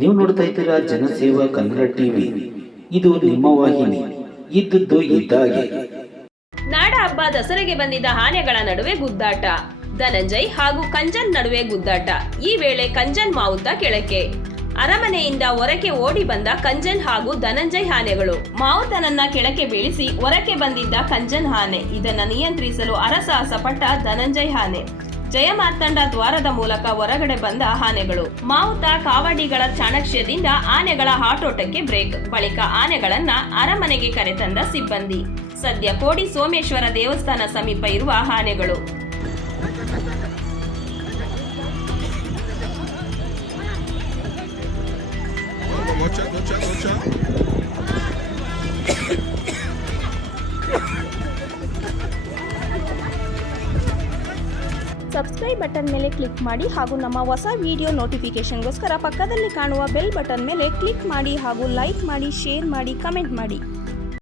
ನೀವು ನೋಡ್ತಾ ಇದ್ದೀರಾ ಜನಸೇವಾ ಕನ್ನಡ ಟಿವಿ. ಇದು ನಿಮ್ಮ ವಾಹಿನಿ. ಇದ್ದದ್ದು ಇದ್ದಾಗೆ. ನಾಡ ಹಬ್ಬ ದಸರೆಗೆ ಬಂದಿದ್ದ ಆನೆಗಳ ನಡುವೆ ಗುದ್ದಾಟ. ಧನಂಜಯ್ ಹಾಗೂ ಕಂಜನ್ ನಡುವೆ ಗುದ್ದಾಟ. ಈ ವೇಳೆ ಕಂಜನ್ ಮಾವುತ ಕೆಳಕ್ಕೆ. ಅರಮನೆಯಿಂದ ಹೊರಕ್ಕೆ ಓಡಿ ಬಂದ ಕಂಜನ್ ಹಾಗೂ ಧನಂಜಯ್ ಆನೆಗಳು ಮಾವುತನನ್ನ ಕೆಳಕ್ಕೆ ಬೀಳಿಸಿ ಹೊರಕ್ಕೆ ಬಂದಿದ್ದ ಕಂಜನ್ ಆನೆ. ಇದನ್ನ ನಿಯಂತ್ರಿಸಲು ಹರಸಾಹಸ ಪಟ್ಟ ಧನಂಜಯ್ ಆನೆ. ಜಯಮಾರ್ತಂಡ ದ್ವಾರದ ಮೂಲಕ ಹೊರಗಡೆ ಬಂದ ಆನೆಗಳು. ಮಾವುತ ಕಾವಡಿಗಳ ಚಾಣಕ್ಯದಿಂದ ಆನೆಗಳ ಆಟೋಟಕ್ಕೆ ಬ್ರೇಕ್. ಬಳಿಕ ಆನೆಗಳನ್ನ ಅರಮನೆಗೆ ಕರೆತಂದ ಸಿಬ್ಬಂದಿ. ಸದ್ಯ ಕೋಡಿ ಸೋಮೇಶ್ವರ ದೇವಸ್ಥಾನ ಸಮೀಪ ಇರುವ ಆನೆಗಳು. ಸಬ್ಸ್ಕ್ರೈಬ್ ಬಟನ್ ಮೇಲೆ ಕ್ಲಿಕ್ ಮಾಡಿ ಹಾಗೂ ನಮ್ಮ ಹೊಸ ವಿಡಿಯೋ ನೋಟಿಫಿಕೇಶನ್ಗೋಸ್ಕರ ಪಕ್ಕದಲ್ಲಿ ಕಾಣುವ ಬೆಲ್ ಬಟನ್ ಮೇಲೆ ಕ್ಲಿಕ್ ಮಾಡಿ ಹಾಗೂ ಲೈಕ್ ಮಾಡಿ, ಶೇರ್ ಮಾಡಿ, ಕಮೆಂಟ್ ಮಾಡಿ.